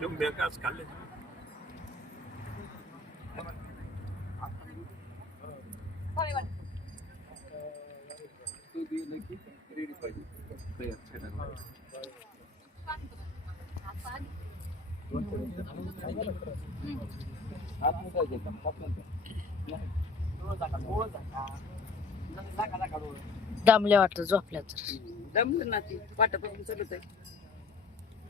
तुम्ही घास खाल्ले दमले वाटतं झोपल्या तर दमलं ना ती वाटापासून चालत आहे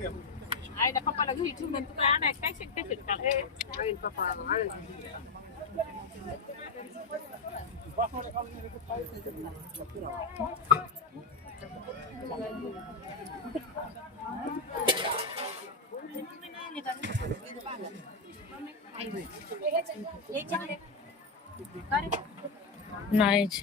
आईला पप्पाला घरी ठेवून तू काय आणाय काय शक्य का नाहीच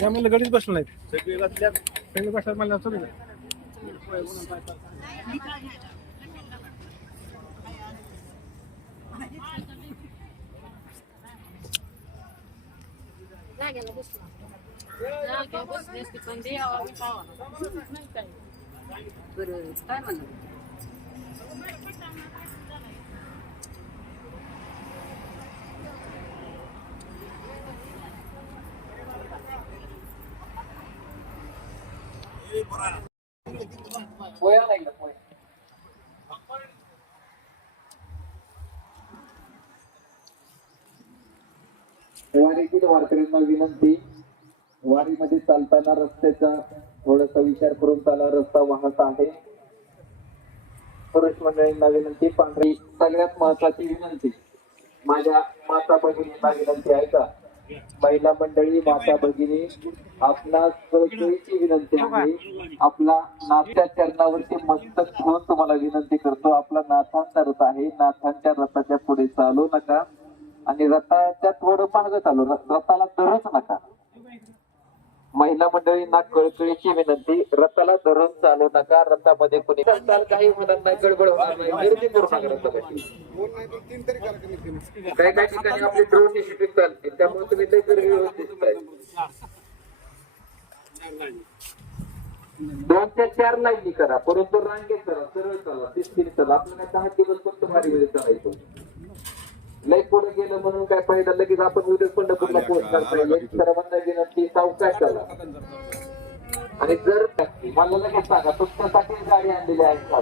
या म्हणलं गडीच बसलं नाही सगळे बसल्यात. सगळे बसल्यात म्हणलं सगळे पण द्यावा विकावा नाही काय बरं काय म्हणलं? पोया लागला पोया. वारीतील वारकऱ्यांना विनंती वारीमध्ये चालताना रस्त्याचा थोडासा विचार करून चाला रस्ता वाहत आहे. पुरुष मंडळींना विनंती पांढरी सगळ्यात महत्वाची विनंती. माझ्या माता भगिनींना विनंती आहे का महिला मंडळी माता भगिनी आपला कळकळीची विनंती आहे. आपला नाथच्या चरणावरती मस्तक ठेवून तुम्हाला विनंती करतो. आपला नाथांचा रथ आहे. नाथांच्या रथाच्या पुढे चालू नका. आणि रथाच्या थोडं मार्ग चालू. रथाला धरूच नका. महिला मंडळींना कळकळीची विनंती रथाला धरून चालू नका रथामध्ये कोणी काही होणार नाही गडबड होणार नाही. गर्दी करू नका रथासाठी. काही काही ठिकाणी आपली ड्रोन शूटिंग चालते त्यामुळे तुम्ही ते गर्दी व्यवस्थित दोन ते चार लाईनी करा परंतु रांगेत करा सरळ चला तीस तीन चला आपल्याला दहा दिवस फक्त भारी वेळ चालायचं. लय पुढे गेलं म्हणून काय फायदा लगेच आपण उद्या पंढरपूरला पोहोचणार पाहिजे. सर्वांना विनंती सावकाश करा. आणि जर मला लगेच सांगा तुमच्यासाठी गाडी आणलेली आहे का?